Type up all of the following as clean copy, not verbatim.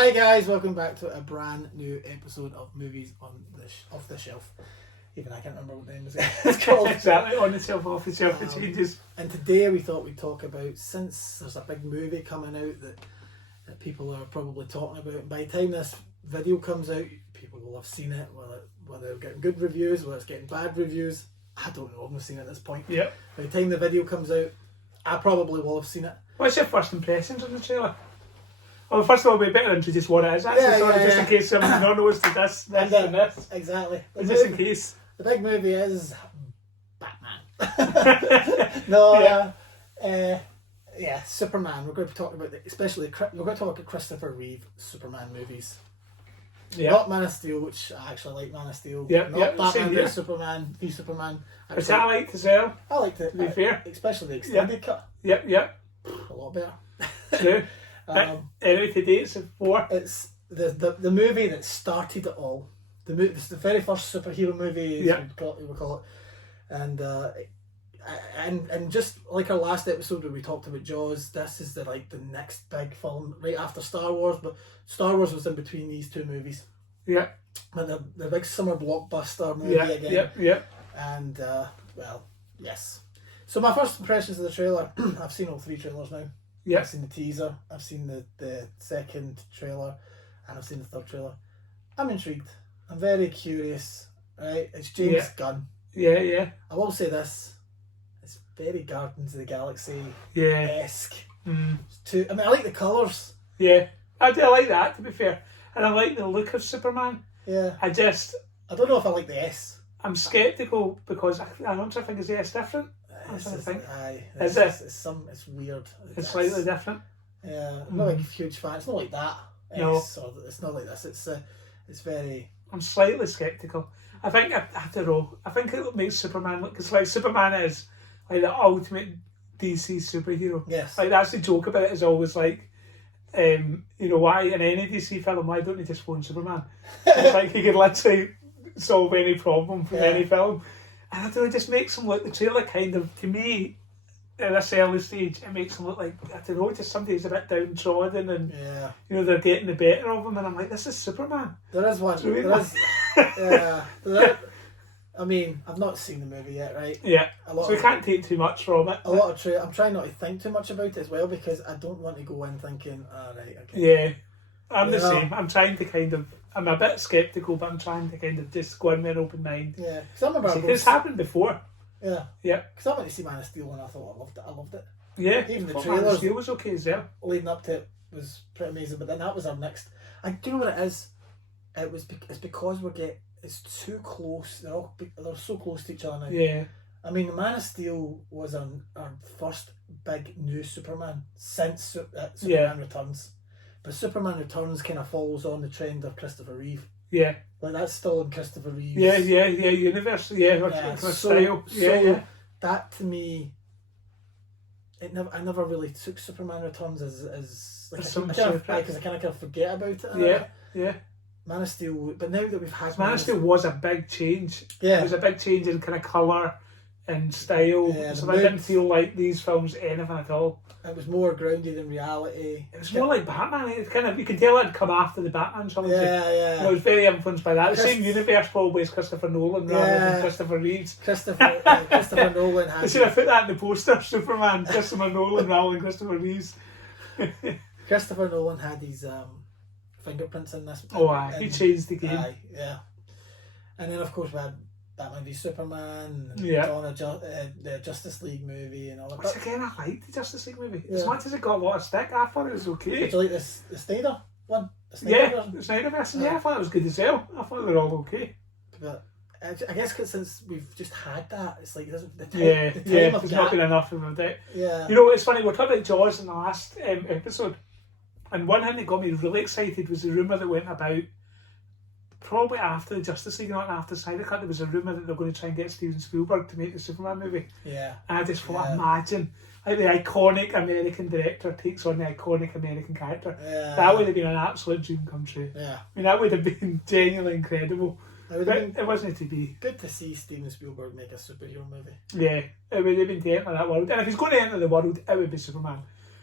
Hi guys, welcome back to a brand new episode of Movies on the Off the Shelf. Even I can't remember what the name is called. Exactly, on the shelf, off the shelf, it changes. And today we thought we'd talk about, since there's a big movie coming out that people are probably talking about, and by the time this video comes out, people will have seen it, whether they're getting good reviews, whether it's getting bad reviews. I don't know, I've not seen it at this point. Yep. By the time the video comes out, I probably will have seen it. What's your first impressions on the trailer? Well, first of all, we better introduce what it is. Just in case someone not knows to this and this. Exactly. Just in case. The big movie is Batman. Superman. We're going to be talking about we're going to talk about Christopher Reeve Superman movies. Yeah. Not Man of Steel, which I actually like Man of Steel. Not Batman v Superman. Which I liked as well. I liked it. To be fair. Especially the extended cut. Yep. A lot better. True. Anyway, today it's It's the movie that started it all. It's the very first superhero movie, we call it. And just like our last episode where we talked about Jaws, this is the next big film right after Star Wars, but Star Wars was in between these two movies. Yeah. And the big summer blockbuster movie again. Yeah. And yes. So my first impressions of the trailer, I've seen all three trailers now. Yeah. I've seen the teaser, I've seen the second trailer, and I've seen the third trailer. I'm intrigued. I'm very curious. Right? It's James Gunn. Yeah. I will say this. It's very Guardians of the Galaxy esque. I like the colours. Yeah. I do like that, to be fair. And I like the look of Superman. Yeah. I don't know if I like the S. I'm sceptical because I don't think is the S different. It's weird. It's slightly different. Yeah, I'm not a huge fan. It's not like that. No. It's not like this. It's very... I'm slightly sceptical. I think, I don't know, I think it makes Superman look, because Superman is like the ultimate DC superhero. Yes. That's the joke about it, is always why in any DC film, why don't you just phone Superman? It's he could literally solve any problem from any film. And I don't know, it just makes him look, the trailer kind of, to me, at this early stage, it makes him look like, I don't know, just somebody who's a bit downtrodden and, they're getting the better of him, and I'm like, this is Superman. There is one. I mean, I've not seen the movie yet, right? Yeah, so we can't take too much from it. I'm trying not to think too much about it as well, because I don't want to go in thinking, right, okay. Yeah, I'm the same. I'm trying to I'm a bit sceptical, but I'm trying to just go in with an open mind. Yeah, because it's happened before. Yeah. Because I went to see Man of Steel and I thought I loved it. Yeah. Even the Man trailers of Steel was okay as well. Leading up to it was pretty amazing, but then that was our next. I do you know what it is. It's because it's too close. They're so close to each other now. Yeah. I mean, Man of Steel was our first big new Superman since Superman Returns. But Superman Returns kind of follows on the trend of Christopher Reeve. Yeah. That's still in Christopher Reeve's. Yeah, universe. Style. So that to me, I never really took Superman Returns as because I kind of forget about it. Yeah. Man of Steel, but now that we've had Man of Steel was a big change. Yeah. It was a big change in kind of colour and style. Yeah, so I didn't feel like these films anything at all. It was more grounded in reality. It was more like Batman. It kind of, you could tell it had come after the Batman films. Yeah. It was very influenced by that. The same universe probably as Christopher Nolan rather than Christopher Reeves. Christopher Nolan had... I should have put that in the poster. Superman, Christopher Nolan rather than Christopher Reeves. Christopher Nolan had his fingerprints in this. He changed the game. Yeah. And then of course we had Batman v Superman, and the Justice League movie and all that. Which again, I liked the Justice League movie. As much as it got a lot of stick, I thought it was okay. Did you like the Snyder one? The Snyder version. Yeah, I thought it was good as well. I thought they were all okay. But I guess since we've just had that, it's like the time there's not been enough of it. Yeah. You know, it's funny, we talked about Jaws in the last episode, and one thing that got me really excited was the rumour that went about, probably after the Justice League, not after Snyder Cut, there was a rumour that they're going to try and get Steven Spielberg to make the Superman movie. Yeah. And I just thought, imagine, the iconic American director takes on the iconic American character. Yeah. That would have been an absolute dream come true. Yeah. I mean, that would have been genuinely incredible. It wasn't to be. Good to see Steven Spielberg make a superhero movie. Yeah, it would have been to enter that world. And if he's going to enter the world, it would be Superman.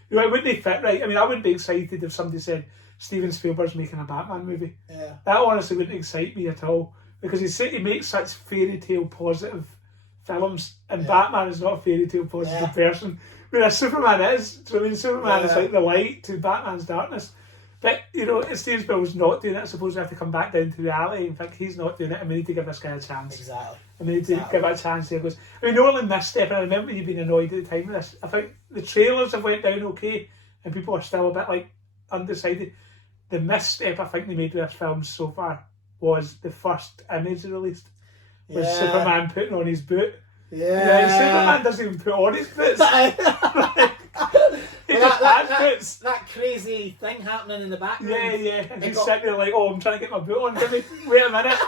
It wouldn't fit right. I mean, I wouldn't be excited if somebody said, Steven Spielberg's making a Batman movie. Yeah. That honestly wouldn't excite me at all, because he makes such fairy tale positive films, and Batman is not a fairy tale positive person, whereas Superman is. So I mean, Superman is like the light to Batman's darkness. But, you know, if Steven Spielberg's not doing it, I suppose we have to come back down to reality. In fact, he's not doing it, and we need to give this guy a chance. Exactly. And we need to give it a chance. He goes, I mean, the only misstep, and I remember you being annoyed at the time of this, I think the trailers have went down okay, and people are still a bit, like, undecided. The misstep I think they made with this film so far was the first image they released. Was Superman putting on his boot. Yeah, Superman doesn't even put on his boots. That crazy thing happening in the background. Yeah. And he's sitting there like, oh, I'm trying to get my boot on. Wait a minute.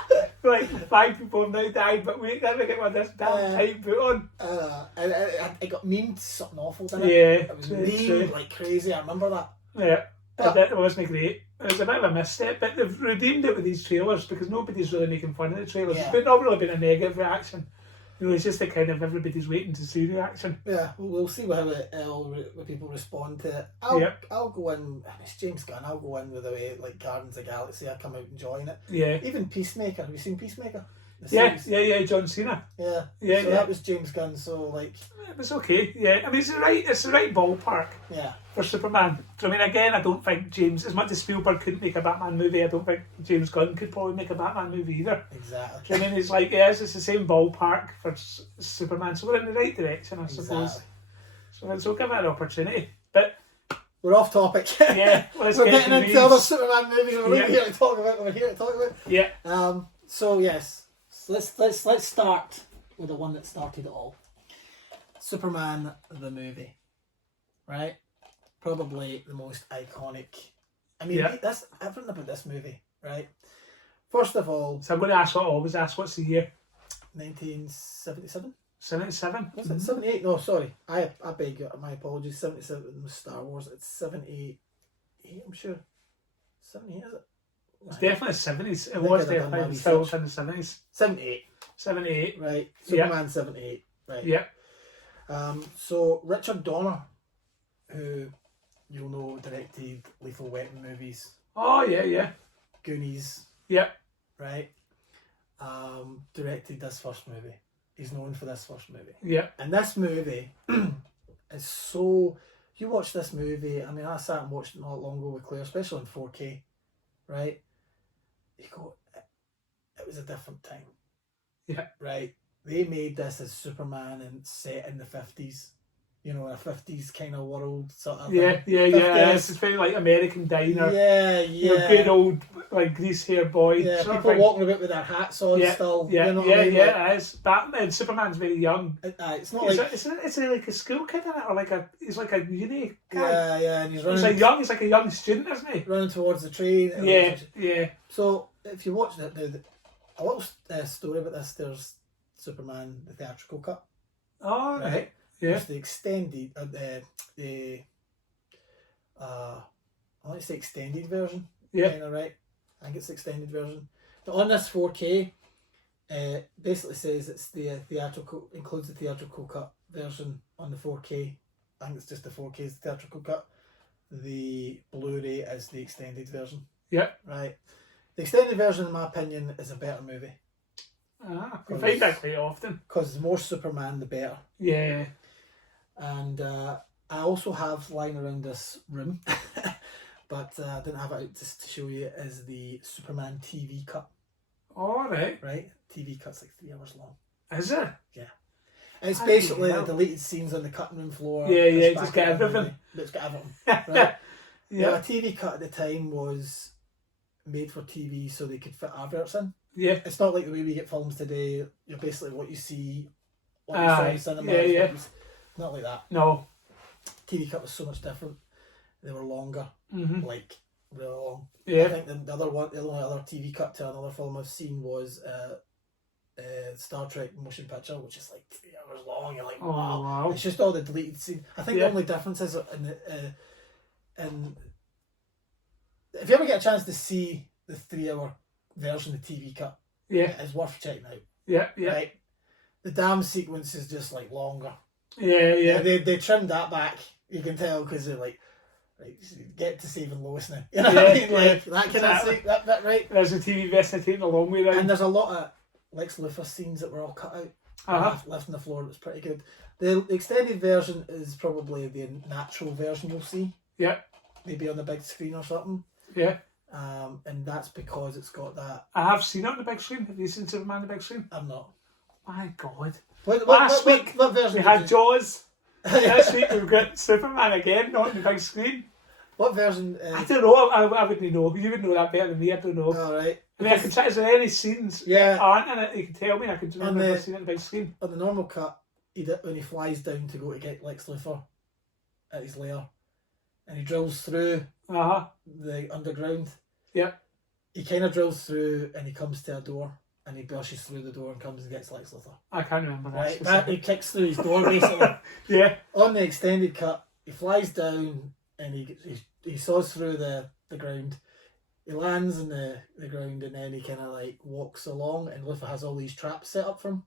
Like, 5 people have now died, but wait, let me get this damn tight boot on. It got memed something awful, didn't it? Yeah. It was memed like crazy, I remember that. Yeah. It wasn't great. It was a bit of a misstep, but they've redeemed it with these trailers, because nobody's really making fun of the trailers. Yeah. It's not really been a negative reaction. You know, it's just a kind of everybody's waiting to see reaction. Yeah, we'll see how people respond to it. I'll go in. It's James Gunn. I'll go in with the way like Guardians of the Galaxy. I come out enjoying it. Yeah. Even Peacemaker. Have you seen Peacemaker? Yeah. John Cena. Yeah. So that was James Gunn. So like, it was okay. Yeah. I mean, it's the right ballpark. Yeah. For Superman. So I mean, again, I don't think James, as much as Spielberg couldn't make a Batman movie, I don't think James Gunn could probably make a Batman movie either. Exactly. So, I mean, it's like, it's the same ballpark for Superman, so we're in the right direction, I suppose. So give it an opportunity. But we're off topic. Yeah, we're getting into other Superman movies. We're here to talk about. Yeah. So yes, let's start with the one that started it all. Superman the movie, right? Probably the most iconic. I mean, that's everything about this movie, right? First of all, so I'm going to ask what I always ask. What's the year? 1977. 77. Was it 78? No, sorry. I beg you. My apologies. 77 was Star Wars. It's 78. I'm sure. 78 is it? It's definitely 70s. It was definitely still in the 70s. 78. 78. Right. Superman 78. Right. Yeah. So Richard Donner, who you'll know directed Lethal Weapon movies. Oh yeah. Goonies. Yeah. Right. Directed this first movie. He's known for this first movie. Yeah. And this movie is so. You watch this movie. I mean, I sat and watched it not long ago with Claire, especially in 4K. Right. You go. It was a different time. Yeah. Right. They made this as Superman and set in the 50s. You know, a 50s kind of world sort of thing. Yeah. It's very like American diner. Yeah. You know, good old like grease hair boy. Yeah, people walking about with their hats on still. Yeah, you know what I mean? It is. Batman, Superman's very young. It's not like it's like a school kid in it, or like he's like a uni Yeah, guy. and he's running. He's like a young student, isn't he? Running towards the train. Yeah. So if you watch it, a little story about this. There's Superman the theatrical cut. Oh, right. Yeah. There's the extended, I like to say extended version. Yeah. Right. I think it's the extended version. But on this 4K, basically says it's the theatrical, includes the theatrical cut version on the 4K. I think it's just the 4K is the theatrical cut. The Blu-ray is the extended version. Yeah. Right. The extended version, in my opinion, is a better movie. We find that quite often. Because the more Superman, the better. Yeah. And I also have lying around this room, but I didn't have it out just to show you, is the Superman TV cut. All right. Right? TV cut's like 3 hours long. Is it? Yeah. And it's basically the deleted scenes on the cutting room floor. Yeah, just got everything. It's got everything. Right? Yeah. Now, a TV cut at the time was made for TV so they could fit adverts in. Yeah. It's not like the way we get films today. You're basically what you see, what you saw in cinema. Yeah. Not like that. No. TV cut was so much different. They were longer. Mm-hmm. Like, really long. Yeah. I think the only other TV cut to another film I've seen was Star Trek motion picture, which is like 3 hours long. You're like, wow. It's just all the deleted scenes. I think the only difference is in if you ever get a chance to see the 3 hour version of the TV cut, it's worth checking out. Yeah. Right? The damn sequence is just like longer. Yeah. They trimmed that back. You can tell because they're like, right, get to saving Lois now. You know what I mean? Like, that kind Exactly. of that bit, right? There's a TV vest taking a long way round. And there's a lot of Lex Luthor scenes that were all cut out. Left on the floor. It was pretty good. The extended version is probably the natural version you'll see. Yeah. Maybe on the big screen or something. Yeah. And that's because it's got that. I have seen it on the big screen. Have you seen Superman on the big screen? I'm not. My God. Last week, what version we had Jaws. This week we've got Superman again, not on the big screen. What version? I don't know. I wouldn't know. You would know that better than me. I don't know. All right. I mean, I can try. Is there any scenes aren't in it? You can tell me. I can remember seeing it on the big screen. On the normal cut, when he flies down to go to get Lex Luthor at his lair, and he drills through the underground. Yeah. He kind of drills through, and he comes to a door, and he brushes through the door and comes and gets Lex Luthor. I can't remember that. Right, he kicks through his door basically. Yeah. On the extended cut, he flies down and he saws through the ground. He lands in the ground and then he kind of like walks along, and Luthor has all these traps set up for him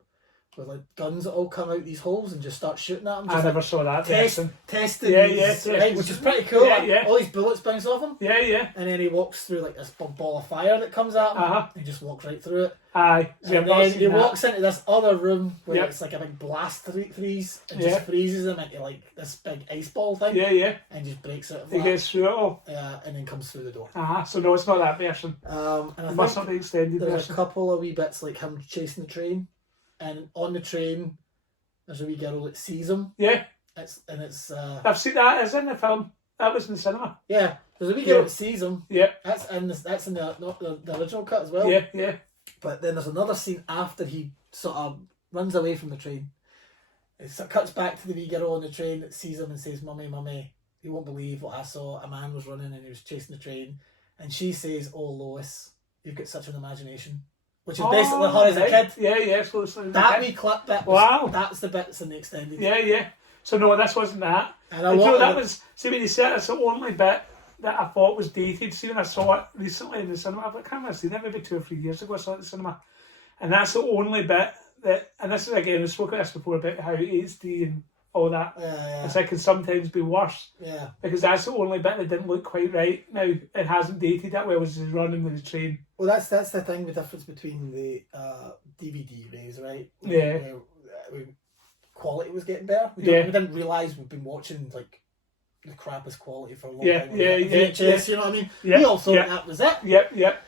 with like guns that all come out these holes and just start shooting at him. I never saw that. Testing right, which is pretty cool. Yeah. All these bullets bounce off him. Yeah. And then he walks through like this ball of fire that comes at him. And he just walks right through it. Aye. And then he walks into this other room where Yep. it's like a big blast freeze and just freezes him into like this big ice ball thing. Yeah. And just breaks it. He gets through it all. And then comes through the door. So no, it's not that version. And I It must think not be extended there's version. a couple of wee bits like him chasing the train, and on the train there's a wee girl that sees him. Yeah. I've seen that. It's in the film. That was in the cinema. Yeah, there's a wee girl that sees him. Yeah. That's in the original cut as well. Yeah. But then there's another scene after he sort of runs away from the train. It cuts back to the wee girl on the train that sees him and says, "Mummy, you won't believe what I saw. A man was running and he was chasing the train." And she says, "Oh, Lois, you've got such an imagination." Which is basically her as a kid. Yeah. So that wee clip bit. That's the bit that's in the extended. Yeah. So no, this wasn't that. And that was. See, when you said it's the only bit that I thought was dated. See, when I saw it recently in the cinema, I can't remember seeing it, maybe 2 or 3 years ago I saw it in the cinema. And that's the only bit that, and this is again, we spoke about this before about how HD and all that. Yeah. It's like can sometimes be worse. Yeah. Because that's the only bit that didn't look quite right. Now, it hasn't dated that well as he's running with the train. Well, that's the thing, the difference between the DVD rays, right? Yeah. Where quality was getting better. We didn't realise we've been watching like the crappiest quality for a long time. VHS, you know what I mean? Yeah. We all thought that was it. Yep.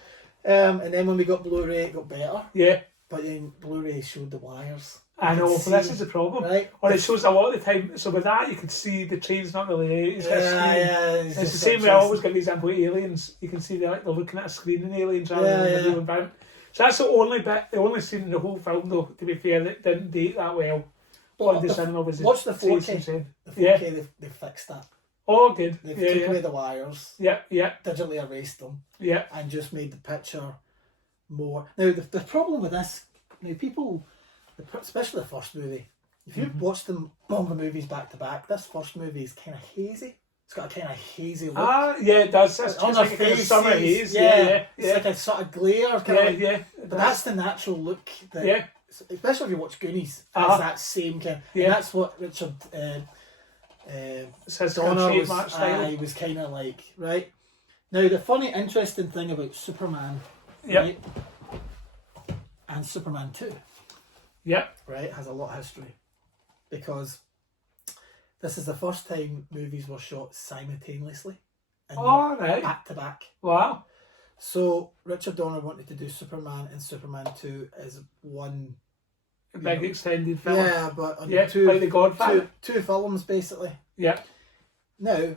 And then when we got Blu-ray, it got better. Yeah. But then Blu-ray showed the wires. I know, but this is the problem. Right? Or it shows a lot of the time. So with that, you can see the train's not really there. It's It's the same way I always give the example with Aliens. You can see they're looking at a screen in Aliens rather than the real environment. So that's the only bit, the only scene in the whole film, though, to be fair, that didn't date that well. Watch the 4K. The 4K, they fixed that. Oh, good. They've taken away the wires. Yeah. Digitally erased them. Yeah. And just made the picture more. Now, the problem with this, people, especially the first movie, if you watch them all the movies back to back, this first movie is kind of hazy. It's got a kind of hazy look. Yeah, it does. It's on like their a kind of faces, summer haze. It's like a sort of glare. But that's the natural look. Especially if you watch Goonies, it's that same kind. And that's what Richard Donner was kind of like, right? Now, the funny, interesting thing about Superman, right, and Superman 2, right, has a lot of history, because this is the first time movies were shot simultaneously, and back to back. Wow. So Richard Donner wanted to do Superman and Superman 2 as one big extended film. Yeah, but on like The Godfather. Two films basically. Yeah. Now,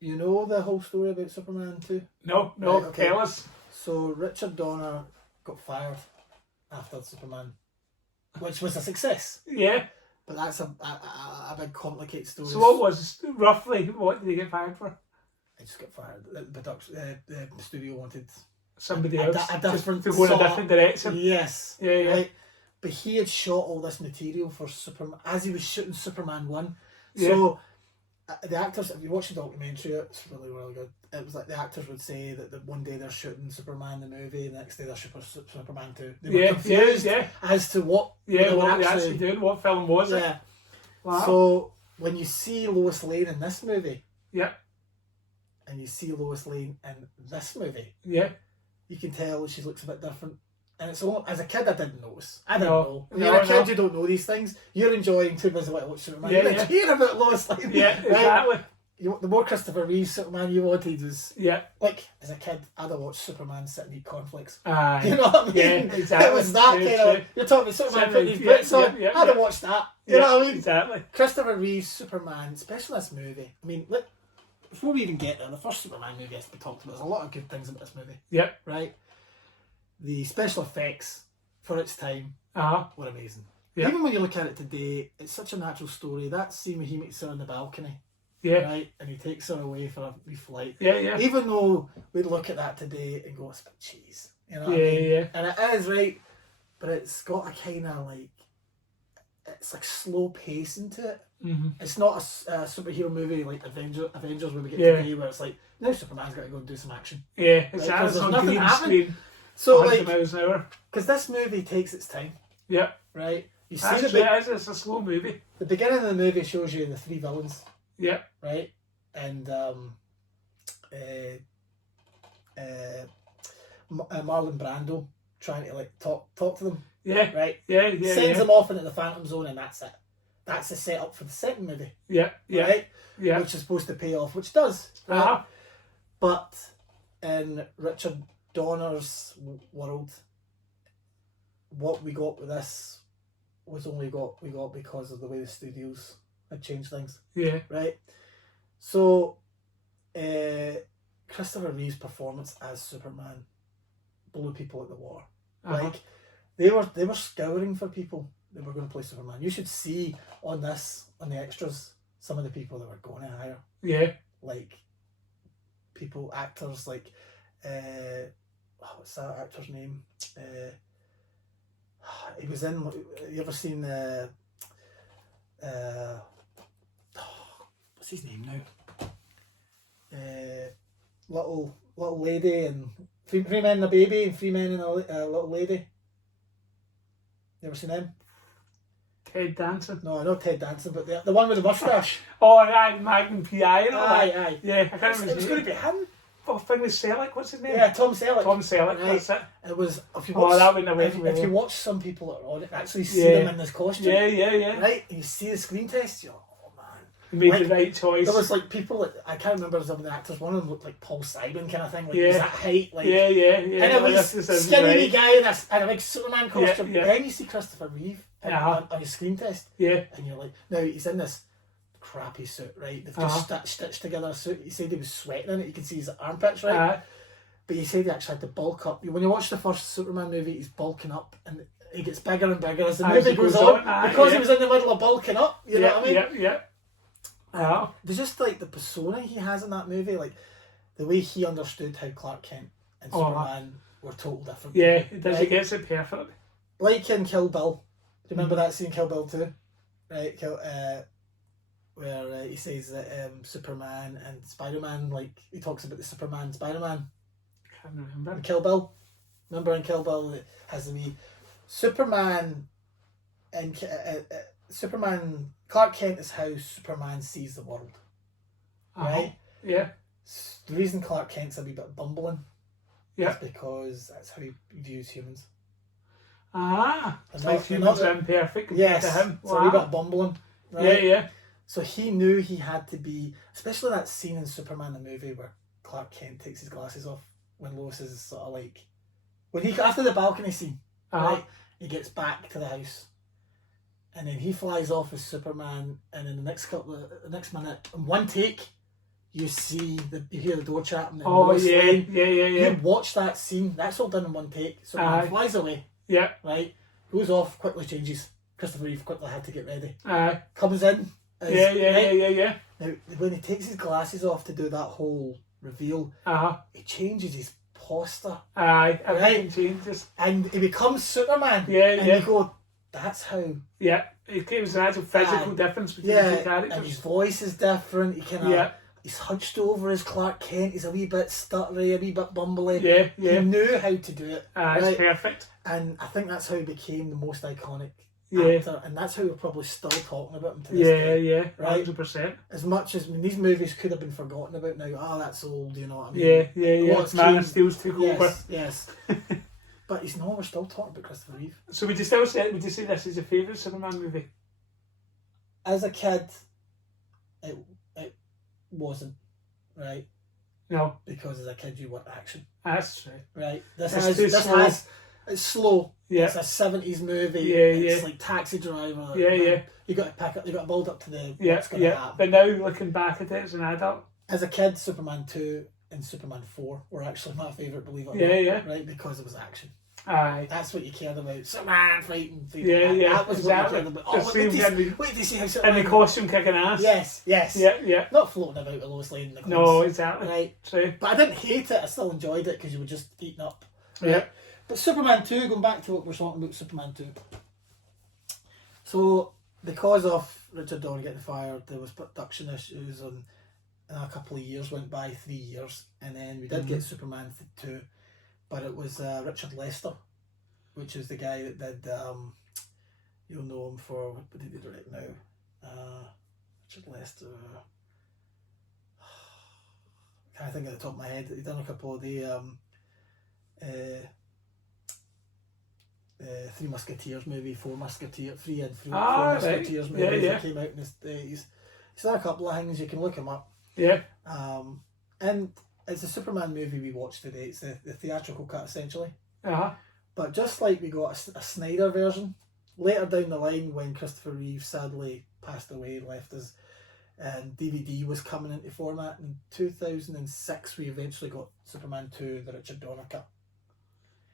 you know the whole story about Superman 2? No, Right, okay. Tell us. So Richard Donner got fired after Superman, which was a success. Yeah. But that's a big complicated story. So what did he get fired for? I just got fired. The studio wanted somebody else a different to go in a different direction. Yes. Yeah. Right? But he had shot all this material for Superman as he was shooting Superman 1. Yeah. So the actors, if you watch the documentary, it's really, really good. It was like the actors would say that one day they're shooting Superman the movie, the next day they're shooting Superman 2. They were confused as to what they were actually doing. What film was it? Wow. So when you see Lois Lane in this movie, Yeah. and you see Lois Lane in this movie, Yeah. you can tell she looks a bit different. And it's all, as a kid, I didn't notice. I didn't No. know. When you're a kid, you don't know these things. You're enjoying too busy to watch Superman. Yeah, You didn't care about Lois Lane. Yeah, exactly. The more Christopher Reeve Superman you wanted was, Yeah. like, as a kid, I'd have watched Superman sit and eat cornflakes. Aye. You know what I mean? Yeah, exactly. It was that Yeah, kind of, true. you're talking about Superman putting his Yeah, boots on. yeah, I'd have yeah. watched that. You know what I mean? Exactly. Christopher Reeve's Superman, especially this movie. I mean, look, before we even get there, the first Superman movie has to be talked about. There's a lot of good things about this movie, Yeah. right? The special effects for its time Uh-huh. were amazing. Yeah. Even when you look at it today, it's such a natural story. That scene where he meets her on the balcony, Yeah. right? And he takes her away for a wee flight. Yeah, yeah. Even though we'd look at that today and go, it's a bit cheese. You know what Yeah, I mean? yeah. And it is, right? But it's got a kind of like, it's like slow pacing to it. Mm-hmm. It's not a superhero movie like Avengers where we get Yeah. today where it's like, now Superman's got to go and do some action. Yeah, because exactly. It's there's on nothing green happening. screen. So 100 like, miles an hour. because this movie takes its time, Yeah. right? You see That's the, true. It's a slow movie. the beginning of the movie shows you the three villains, Yeah. right? And Marlon Brando trying to like talk to them, Yeah. right? Yeah, yeah, Sends yeah. them off into the Phantom Zone, and that's it. That's the setup for the second movie, Yeah, yeah, right? yeah. Which is supposed to pay off, which does, right? Uh-huh. But in Richard Donner's world, what we got with this was only we got because of the way the studios had changed things, Yeah. right? So, Christopher Reeve's performance as Superman blew people out the water. Uh-huh. Like they were scouring for people that were going to play Superman. You should see on the extras some of the people that were going to hire. Yeah. Like actors like what's that actor's name? He was in. You ever seen what's his name now? Little lady and three men and a baby and three men and a little lady. You ever seen him? Ted Danson. No, not Ted Danson, but the one with the mustache. Oh, aye, Magnum P.I. and all that. Aye. Yeah, I can't remember It was his going name. to be him. Oh, Finlay Selleck, what's his name? Yeah, Tom Selleck. Tom Selleck, Right. that's it. It was. If you Oh, watch, that wouldn't have went if well. you watch some people that are on it, actually see Yeah. them in this costume, Yeah. right? And you see the screen test, you're like, oh man. He made Like, the right choice. There was like people that I can't remember some of the actors. One of them looked like Paul Simon kind of thing. Like Yeah. he was that height, like yeah. and a wee This is skinny right. wee guy in a big Superman costume. Yeah. Then you see Christopher Reeve on his screen test, Yeah. and you're like, now he's in this crappy suit, right? They've just stitched together a suit. He said he was sweating in it. You can see his armpits, right? But he said he actually had to bulk up. When you watch the first Superman movie, he's bulking up, and he gets bigger and bigger as the As movie it goes goes on, on, because yeah. he was in the middle of bulking up. You know what I mean? Yeah. There's just like the persona he has in that movie, like the way he understood how Clark Kent and Superman were total different. Yeah, he does. He Right? gets it perfectly. Like in Kill Bill. Do you remember that scene in Kill Bill 2? Right, where he says that Superman and Spider-Man, like he talks about the Superman Spider-Man Can't remember. in Kill Bill. Remember in Kill Bill it has the wee Superman and Superman Clark Kent is how Superman sees the world. Right? Yeah. The reason Clark Kent's a wee bit bumbling Yeah. is because that's how he views humans. It's like humans are imperfect compared to him. It's a wee bit bumbling. Right? Yeah. So he knew he had to be, especially that scene in Superman the movie where Clark Kent takes his glasses off when Lois is sort of like, when he after the balcony scene, right, he gets back to the house, and then he flies off as Superman, and in the next minute, in one take, you hear the door chapping. And Lois Lane. Yeah. You watch that scene. That's all done in one take. Superman flies away. Yeah. Right, goes off, quickly changes. Christopher Reeve quickly had to get ready. Comes in. Yeah. Now, when he takes his glasses off to do that whole reveal, he changes his posture. Everything changes. And he becomes Superman. And you go, that's how. Yeah, it was an actual physical difference between the two characters. And his voice is different. He kind of, he's hunched over as Clark Kent. He's a wee bit stuttery, a wee bit bumbly. Yeah. He knew how to do it. It's perfect. And I think that's how he became the most iconic actor, and that's how we're probably still talking about him to this day. Right, right? 100%. As much as these movies could have been forgotten about now, that's old, you know what I mean? Yeah. Man of Steel's took over. Yes. But we're still talking about Christopher Reeve. So would you say this is your favourite Superman movie? As a kid, it wasn't, right? No. Because as a kid you want action. That's true. Right. It's slow. Yeah. It's a 70s movie. It's like Taxi Driver. You got to build up to the what's going to happen. But now looking back at it as an adult, as a kid, Superman 2 and Superman 4 were actually my favourite, believe it or not. Right, because it was action. Aye. That's what you cared about. Superman fighting. That was exactly. what you cared about. Wait till you see how Superman... And the costume kicking ass. Yes. Yeah. Not floating about with Lois Lane in the clothes. No, exactly. Right. True. But I didn't hate it. I still enjoyed it because you were just eating up. Right? Yeah. But Superman 2, going back to what we're talking about, Superman 2. So, because of Richard Donner getting fired, there was production issues and a couple of years went by, 3 years, and then we did get Superman 2, but it was Richard Lester, which is the guy that did, you'll know him for, what did he do right now? Richard Lester, I can't think of the top of my head. He done a couple of the Three Musketeers movie, Four Musketeers Musketeers movie that came out in the 80s. He's done a couple of things, you can look him up. Yeah. And it's a Superman movie we watched today. It's the theatrical cut essentially. But just like we got a Snyder version, later down the line when Christopher Reeve sadly passed away and left us, and DVD was coming into format, in 2006 we eventually got Superman 2, the Richard Donner cut.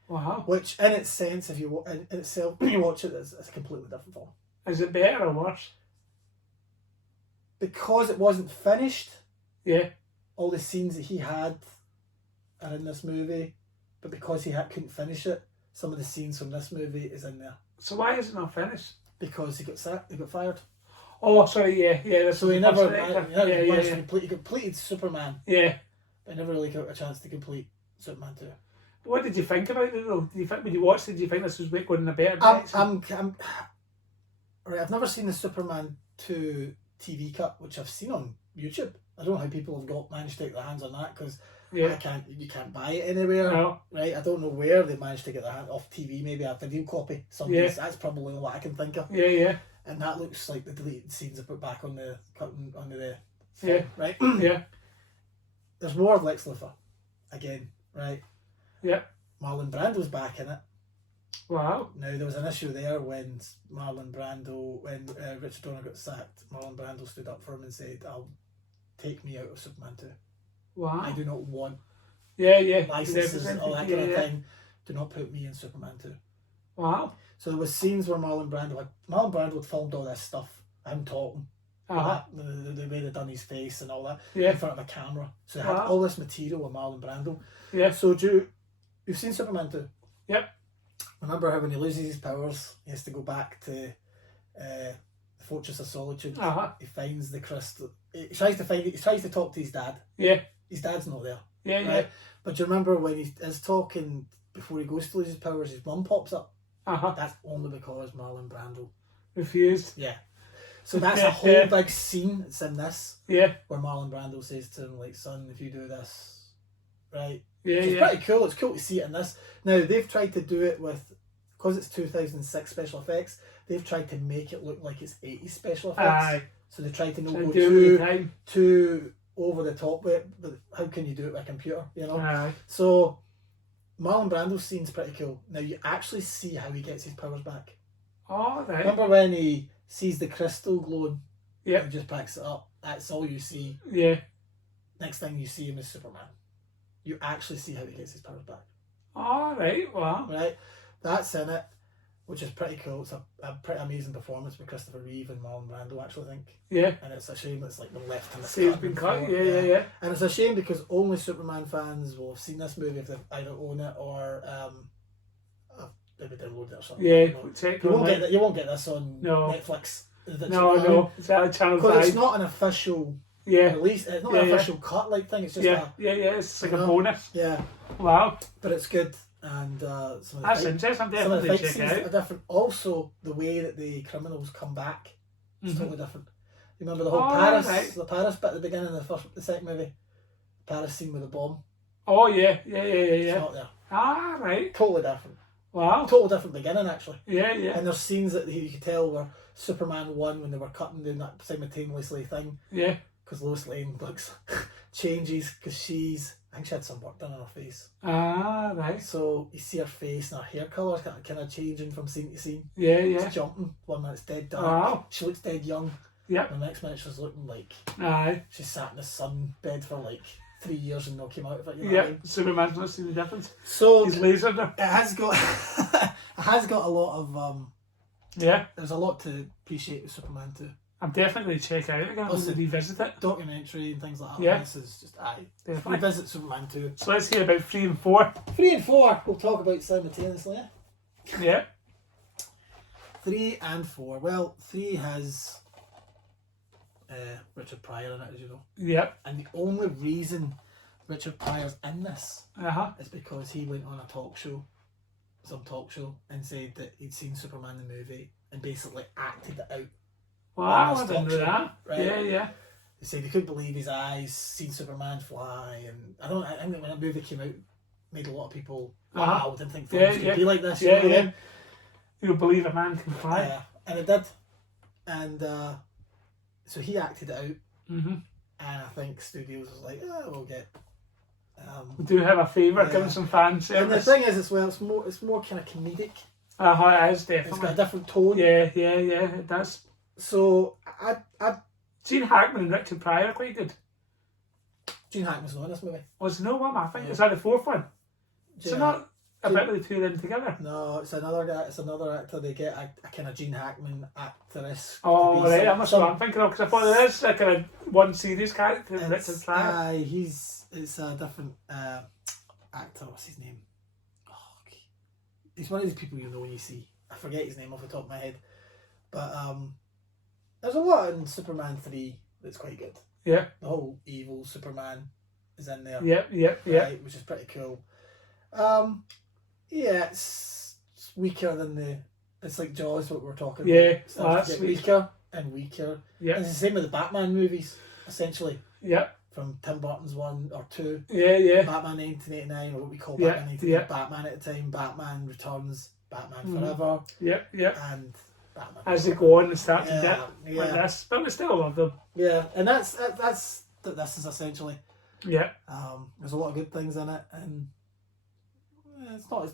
Wow. Which in its sense, if you in itself you watch it, it's a completely different film. Is it better or worse? Because it wasn't finished, all the scenes that he had are in this movie, but because he couldn't finish it, some of the scenes from this movie is in there. So why is it not finished? Because he got fired. Oh, sorry, yeah. So he never he completed Superman. Yeah. But he never really got a chance to complete Superman 2. What did you think about it though? When you watched it, did you think this was going in a better direction? Right, I've never seen the Superman 2 TV cut, which I've seen on YouTube. I don't know how people have managed to get their hands on that because you can't buy it anywhere. No. Right, I don't know where they managed to get their hand off TV. Maybe a video copy. That's probably all I can think of. Yeah. And that looks like the deleted scenes are put back on the film, right? Yeah. There's more of Lex Luthor again, right? Yeah. Marlon Brando's back in it. Wow. Now there was an issue there when Richard Donner got sacked. Marlon Brando stood up for him and said, "I'll take me out of Superman 2. Wow. I do not want licenses and all that kind of thing. Do not put me in Superman 2." Wow. So there was scenes where Marlon Brando had filmed all this stuff, him talking, the way they done his face and all that in front of a camera. So they had all this material with Marlon Brando. Yeah. So you've seen Superman 2? Yep. Remember how when he loses his powers, he has to go back to the Fortress of Solitude. He finds the crystal. He tries to talk to his dad. Yeah. His dad's not there. Yeah. But do you remember when he is talking before he goes to lose his powers, his mum pops up? That's only because Marlon Brando refused. Yeah. So that's a whole big scene that's in this. Yeah. Where Marlon Brando says to him, like, "Son, if you do this, right?" Yeah. It's pretty cool. It's cool to see it in this. Now they've tried to do it because it's 2006 special effects. They've tried to make it look like it's 80s special effects. So they tried to not go too over the top with it, but how can you do it with a computer? You know. So Marlon Brando's scene's pretty cool. Now you actually see how he gets his powers back. Oh, right. Remember when he sees the crystal glowing? Yeah. He just picks it up. That's all you see. Yeah. Next thing you see him is Superman. You actually see how he gets his powers back. Oh, right. Wow. Right. That's in it, which is pretty cool. It's a pretty amazing performance with Christopher Reeve and Marlon Brando, I actually think. Yeah. And it's a shame it's like the left and it's been cut. Yeah. And it's a shame because only Superman fans will have seen this movie if they either own it or maybe download it or something. Yeah. You won't get this on Netflix. No. It's out of Channel 5. Because it's not an official release. It's not an official cut like thing. It's just It's like a bonus. Yeah. Wow. But it's good. and some of the That's fight- interesting. I'm some of the definitely fight check scenes it are out. different. Also, the way that the criminals come back is Mhm. totally different. You remember the whole Oh, Paris, right. the Paris bit at the beginning of the second movie, Paris scene with the bomb. Oh yeah. It's Yeah. not there. Ah, right. Totally different. Wow. Total different beginning actually. Yeah. And there's scenes that you could tell were Superman 1 when they were cutting doing that simultaneously thing. Yeah. Because Lois Lane looks changes because I think she had some work done on her face. Ah, right. So you see her face and her hair colour kind of changing from scene to scene. Yeah. It's jumping. 1 minute's dead dark. Wow. She looks dead young. Yep. The next minute she's looking like Aye. she sat in a sunbed for like 3 years and not came out of it. You know what I Yeah. mean? Superman's not seen the difference. So He's laser now. it has got it has got a lot of Yeah. there's a lot to appreciate with Superman 2. I'm definitely check it out again. I'm Listen. going to revisit it. Documentary and things like that. Yeah. This is just Definitely. revisit Superman 2. So let's hear about 3 and 4. 3 and 4 we'll talk about simultaneously. Yeah. 3 and 4. Well, 3 has Richard Pryor in it, as you know. Yep. And the only reason Richard Pryor's in this is because he went on a some talk show, and said that he'd seen Superman the movie and basically acted it out. Wow, On I a didn't know stock that. show, right? Yeah. He said he couldn't believe his eyes, seen Superman fly, and I think that when that movie came out, made a lot of people wow, didn't think films could be like this. You know what I mean? You'll believe a man can fly. Yeah, and it did, and so he acted it out, Mm-hmm. and I think studios was like, we'll get. We do have a favour, Yeah. giving some fan And the service. thing is, as well, it's more kind of comedic. It is It's got a definitely. different tone. Yeah, it does. So I Gene Hackman and Richard Pryor are quite good. Gene Hackman's not in this movie. Was no one, I think. Yeah. Is that the 4th one? So Gene not a Gene- bit of the two of them together. No, it's another guy. It's another actor. They get a kind of Gene Hackman actress. Oh, to be right, some- I'm not sure what I'm thinking of, because I thought there is a kind of one series character, It's, Richard Pryor. it's a different actor. What's his name? Oh, okay. He's one of these people you know when you see. I forget his name off the top of my head, but there's a lot in Superman 3 that's quite good. Yeah. The whole evil Superman is in there. Yep. Right, which is pretty cool. Yeah, it's weaker than the. It's like Jaws, what we're talking Yeah, about. It starts to that's get weaker and weaker. And Yep. it's the same with the Batman movies, essentially, Yep. from Tim Burton's 1 or 2. Yeah. Batman 1989, or what we call Yeah, Batman 1989, yeah. Batman at the time, Batman Returns, Batman Mhm. Forever, Yep. and Batman. As they go on and start to Yeah, get like yeah. this, but we still love them. Yeah, and that's this is essentially. Yeah. There's a lot of good things in it, and it's not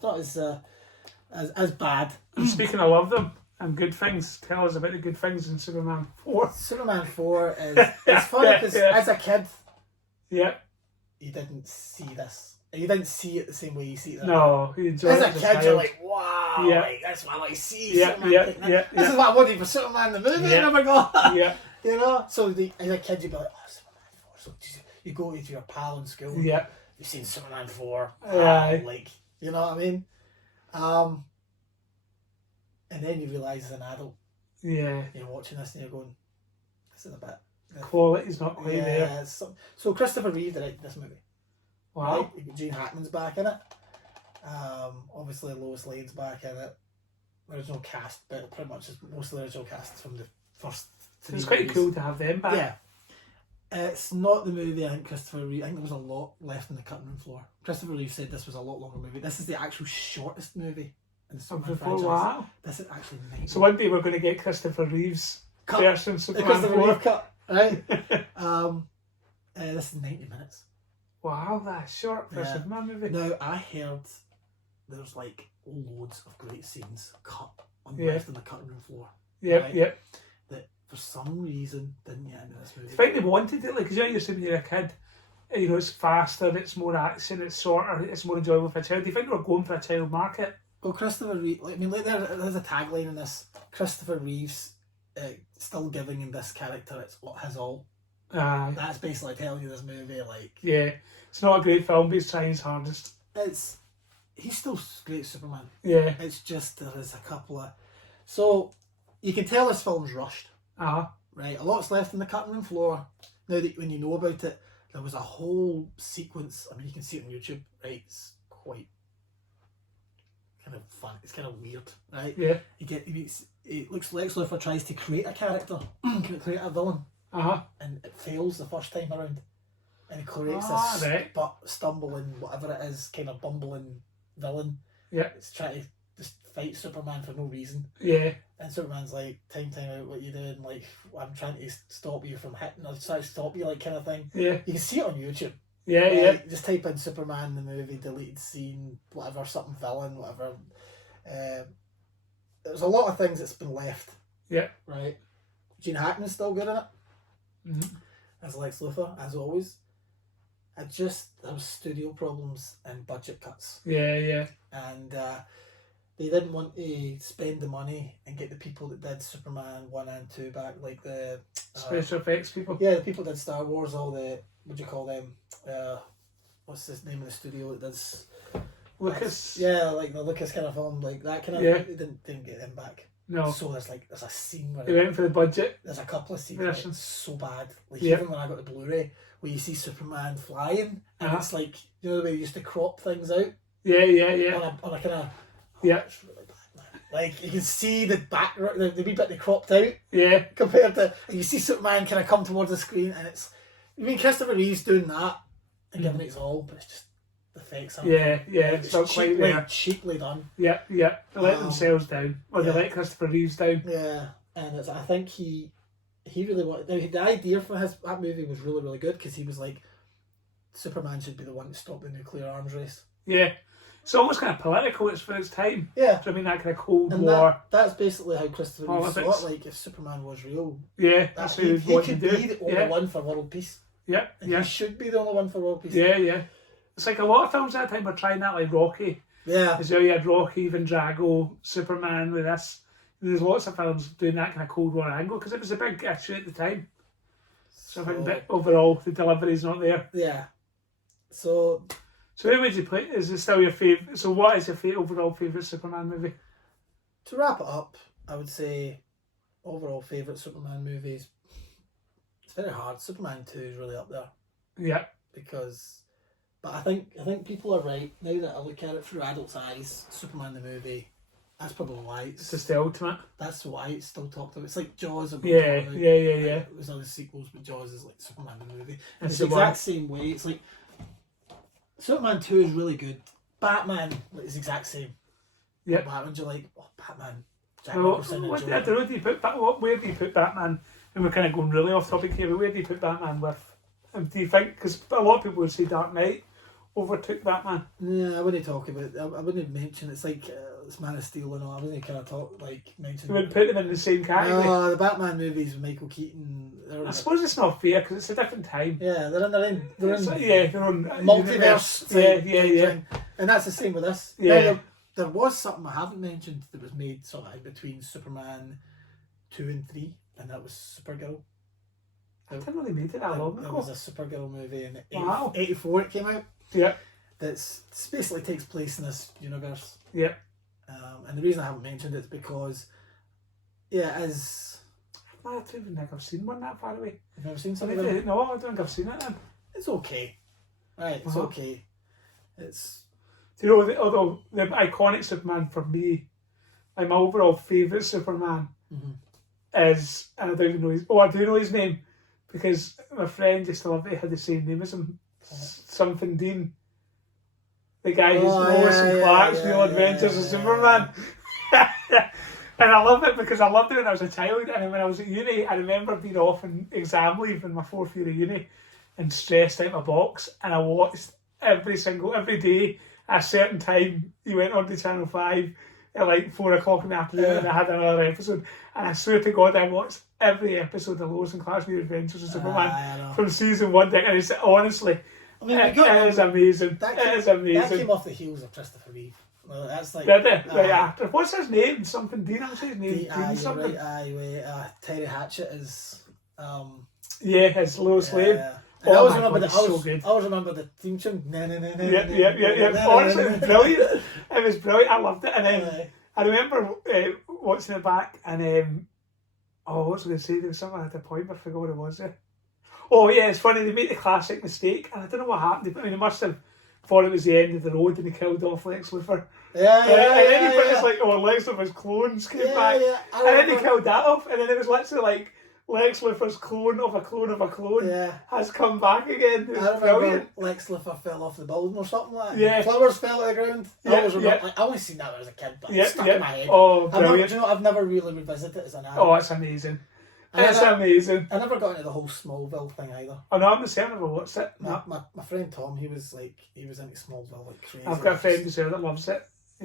as bad. Speaking of love them and good things, tell us about the good things in Superman 4. Superman 4 is it's funny because Yeah. as a kid Yeah. you didn't see this. You didn't see it the same way you see it now. No, he enjoyed As it a as a kid, you're child. like, wow, Yeah. like, that's what I like to see. Yeah, Superman yeah, taking it. yeah, This is what I wanted for Superman the movie. Yeah. Oh my god, Yeah. you know. So as a kid, you'd be like, oh, Superman 4. So you go to your pal in school. Yeah. You've seen Superman 4. Aye. Like, you know what I mean? And then you realise as an adult, Yeah. you're watching this and you're going, this is a bit. Quality's not quite there. So Christopher Reeve directed this movie. Wow. Right? You've got Gene Hackman's back in it. Obviously Lois Lane's back in it. The original cast, but pretty much most of the original cast is from the first three It's quite movies. cool to have them back. Yeah. It's not the movie I think Christopher Reeve. I think there was a lot left on the cutting room floor. Christopher Reeve said this was a lot longer movie. This is the actual shortest movie in the Superman Before, franchise. wow. This is actually 90. So one day we're going to get Christopher Reeve's Cut. version The Superman Christopher 4. Reeve cut, right? This is 90 minutes. Wow, that's short for a Yeah. Superman movie. Now, I heard there's like loads of great scenes cut on Yeah. left on the cutting room floor Yep, Right. yep. that for some reason didn't get into this movie. I think they wanted it, like, because you're used to when you're a kid, you know, it's faster, it's more action, it's shorter, it's more enjoyable for a child. Do you think they were going for a child market? Well, Christopher Reeve, I mean, like, there's a tagline in this. Christopher Reeve's still giving in this character it's his all. That's basically telling you this movie, like, Yeah. It's not a great film, but he's trying his hardest. he's still great Superman. Yeah. It's just there is a couple of... So, you can tell this film's rushed. Right, a lot's left on the cutting room floor. Now that when you know about it, there was a whole sequence. I mean, you can see it on YouTube. Right, it's quite it's kind of weird, right? Yeah. It looks Lex Luthor tries to create a character, create a villain, and it fails the first time around, and he creates this stumbling, whatever it is, kind of bumbling villain. Yeah. It's trying to just fight Superman for no reason. Yeah. And Superman's like, time out, what you doing? Like, I'm trying to stop you from hitting, or try to stop you, like, kind of thing. Yeah. You can see it on YouTube. Yeah, yeah. Just type in Superman the movie, deleted scene, whatever, something villain, whatever. There's a lot of things that's been left. Yeah. Right. Gene Hackman's still good in it. Mm-hmm. As Lex Luthor, as always. There was studio problems and budget cuts. Yeah, yeah. And they didn't want to spend the money and get the people that did Superman 1 and 2 back, like the... special effects people? Yeah, the people that did Star Wars, all the... What do you call them? What's the name of the studio that does... Lucas. Yeah, like the Lucas kind of film, like that kind of... Yeah. They didn't get them back. No. So there's a scene where... They went for the budget. There's a couple of scenes version. where it's so bad. Like Yeah. even when I got the Blu-ray, where you see Superman flying, and it's like, you know the way they used to crop things out? Yeah, yeah, yeah. On a kind of... Yeah. It's really bad, man. Like, you can see the back, the wee bit they cropped out, Yeah. compared to... And you see Superman kind of come towards the screen, and it's... I mean, Christopher Reeve's doing that, and giving it his all, but it's just... The fakes aren't... Yeah, yeah, it's not quite there. Cheaply done. Yeah, yeah. They let themselves down. Or they let Christopher Reeves down. Yeah, and I think he really wanted... Now, the idea for that movie was really, really good, because he was like, Superman should be the one to stop the nuclear arms race. Yeah. It's almost kind of political for its time. Yeah. So I mean, that kind of Cold and War. That's basically how Christopher Reeve saw politics. it, like, if Superman was real. Yeah, that's who he could to do. be the only one for world peace. Yeah, And yeah. he should be the only one for world peace. Yeah, yeah. It's like a lot of films at that time were trying that, like Rocky. Yeah. As well, you had Rocky, Van Drago, Superman with this. There's lots of films doing that kind of Cold War angle because it was a big issue at the time. So I think that overall the delivery's not there. Yeah. So who would you play? Is it still your favourite? So what is your overall favourite Superman movie? to wrap it up, I would say overall favourite Superman movies. It's very hard. Superman 2 is really up there. Yeah. But I think people are right. Now that I look at it through adults' eyes, Superman the movie, that's probably why It's just the ultimate. that's why it's still talked about. It's like Jaws. Yeah. There's other sequels, but Jaws is like Superman the movie. And it's the exact same way. It's like Superman 2 is really good. Batman is the exact same. Yeah. Batman's you're like, oh, Batman. Jack Well, Nicholson and I Joker. don't know, where do you put Batman? And we're kind of going really off topic here, but where do you put Batman with? Do you think, because a lot of people would say Dark Knight overtook Batman? Yeah, I wouldn't talk about it. I wouldn't mention it's like it's Man of Steel and all. I wouldn't kind of mention. You wouldn't put them in the same category? No, the Batman movies with Michael Keaton. I suppose it's not fair because it's a different time. Yeah, they're in they're on multiverse. Yeah. And that's the same with this. Yeah. Now, there was something I haven't mentioned that was made sort of in between Superman 2 and 3, and that was Supergirl. I didn't know they made it that long There ago. was a Supergirl movie in Wow. 84 it came out. Yeah. That's basically takes place in this universe. Yeah. And the reason I haven't mentioned it is because, yeah, as I don't even think I've seen one that far away. you've never seen something like that? No, I don't think I've seen it then. It's okay. Right, it's okay. It's... Do you know, although the iconic Superman for me, like my overall favourite Superman is, and I don't even know I do know his name, because my friend used to love that he had the same name as him, something Dean. The guy who's Lois and Clark's Real Adventures of Superman. And I love it because I loved it when I was a child, and when I was at uni, I remember being off on exam leave in my 4th year of uni and stressed out my box, and I watched every day at a certain time. He went on to Channel 5 at like 4 o'clock in the afternoon and I had another episode, and I swear to God I watched every episode of Lois and Clark's New Adventures of Superman from season 1 to, and it's honestly, it is amazing. It is amazing. That came off the heels of Christopher Reeve. Well, that's like... Did it? Right after. What's his name? Something Dean, I'm saying his name. Dean something. Right, Terry Hatchett is... yeah, his Lois Lane. I always remember I always remember the theme tune. Yeah. Honestly, it was brilliant. It was brilliant. I loved it. And then I remember watching it back, and what was I going to say? There was something at the point, but I forgot what it was there. Oh yeah, it's funny. They made the classic mistake, and I don't know what happened. I mean, they must have thought it was the end of the road and he killed off Lex Luthor. Yeah, And then he put his like, oh, Lex Luthor's clones came back. Yeah, and then he killed that off, and then it was literally like Lex Luthor's clone of a clone of a clone has come back again. It was I remember brilliant. Lex Luthor fell off the building or something like that. Yeah. Flowers fell to the ground. I only seen that when I was a kid, but it's stuck in my head. Oh, brilliant. I've never really revisited it as an adult. Oh, it's amazing. It's amazing. I never got into the whole Smallville thing either. Oh no, I'm the same. I never watched it. My friend Tom, he was into Smallville like crazy. I've got a friend as well that loves it. I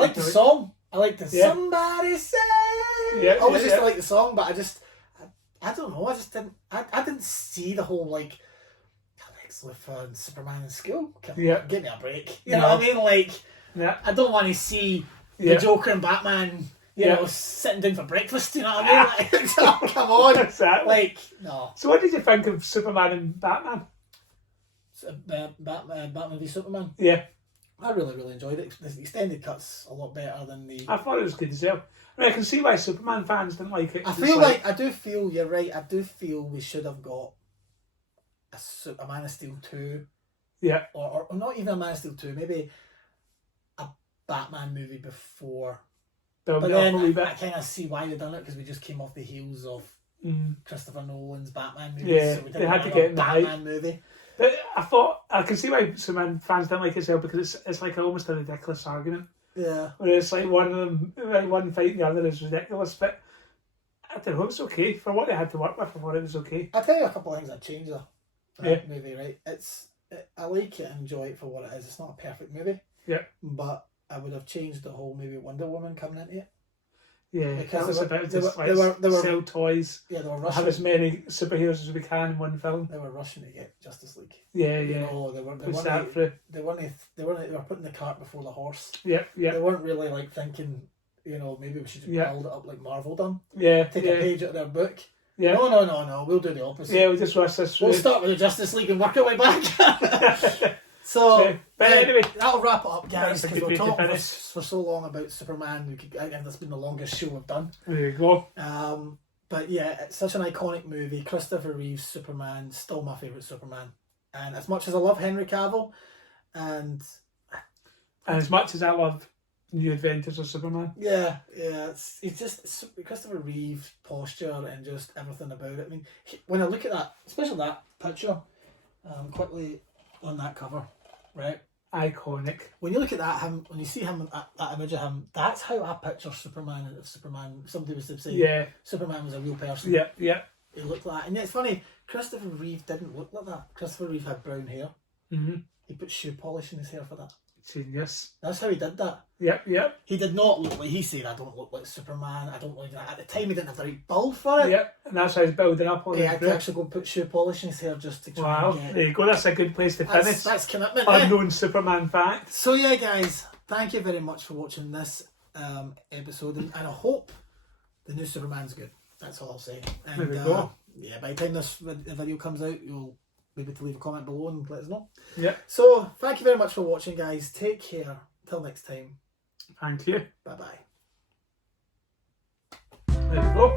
like the song. I like the somebody say. I always used to like the song, but I don't know. I didn't see the whole like Lex Luthor and Superman in school. Give me a break. You know what I mean? Like, I don't want to see the Joker and Batman. You know, sitting down for breakfast. You know what I mean? Like, oh, come on. Exactly. Like, no. So, what did you think of Superman and Batman? Batman v Superman. Yeah. I really, really enjoyed it. The extended cut's a lot better than the... I thought it was good as well. I mean, I can see why Superman fans didn't like it. I do feel, you're right, I do feel we should have got a Man of Steel 2. Yeah. Or not even a Man of Steel 2, maybe a Batman movie before. But then I kind of see why they've done it, because we just came off the heels of Christopher Nolan's Batman movie. Yeah, so we they had to get in the Batman movie. But I thought, I can see why Superman fans didn't like it as well, because it's like almost a ridiculous argument. Yeah. Where it's like one of them, like one fighting the other is ridiculous, but I don't know, it was okay. For what they had to work with, I thought it was okay. I'll tell you a couple of things that changed that movie, right? I like it and enjoy it for what it is. It's not a perfect movie. Yeah. But I would have changed the whole maybe Wonder Woman coming into it. Yeah, because they were sell toys. Yeah, they were rushing. Have as many superheroes as we can in one film. They were rushing to get Justice League. Yeah, you know, they were putting the cart before the horse. Yeah. They weren't really like thinking, you know, maybe we should just build it up like Marvel done. Yeah. Take a page out of their book. Yeah. No. We'll do the opposite. Yeah, we'll just rush this. We'll start with the Justice League and work our way back. So, but anyway, that'll wrap it up, guys, because we're talking for so long about Superman. I think that's been the longest show we've done. There you go. But yeah, it's such an iconic movie. Christopher Reeve's Superman, still my favourite Superman. And as much as I love Henry Cavill, and as much as I love New Adventures of Superman, it's Christopher Reeve's posture and just everything about it. I mean, when I look at that, especially that picture, quickly on that cover. Right, iconic. When you look at that, when you see him, that image of him, that's how I picture Superman. If somebody was to say, Superman was a real person. Yeah. He looked like that, and it's funny. Christopher Reeve didn't look like that. Christopher Reeve had brown hair. Mm-hmm. He put shoe polish in his hair for that. Genius. That's how he did that. Yep. He did not look like, he said, I don't look like Superman. I don't like that. At the time, he didn't have the right build for it. Yep, and that's how he's building up on it. He had to actually go put shoe polish in his hair just to try and get... there you go. That's a good place to finish. That's commitment. Unknown Superman fact. So yeah, guys, thank you very much for watching this episode, and I hope the new Superman's good. That's all I'll say. And, there we go. Yeah, by the time this video comes out, you'll be able to leave a comment below and let us know. Yep. So thank you very much for watching, guys. Take care. Till next time. Thank you. Bye bye. There we go.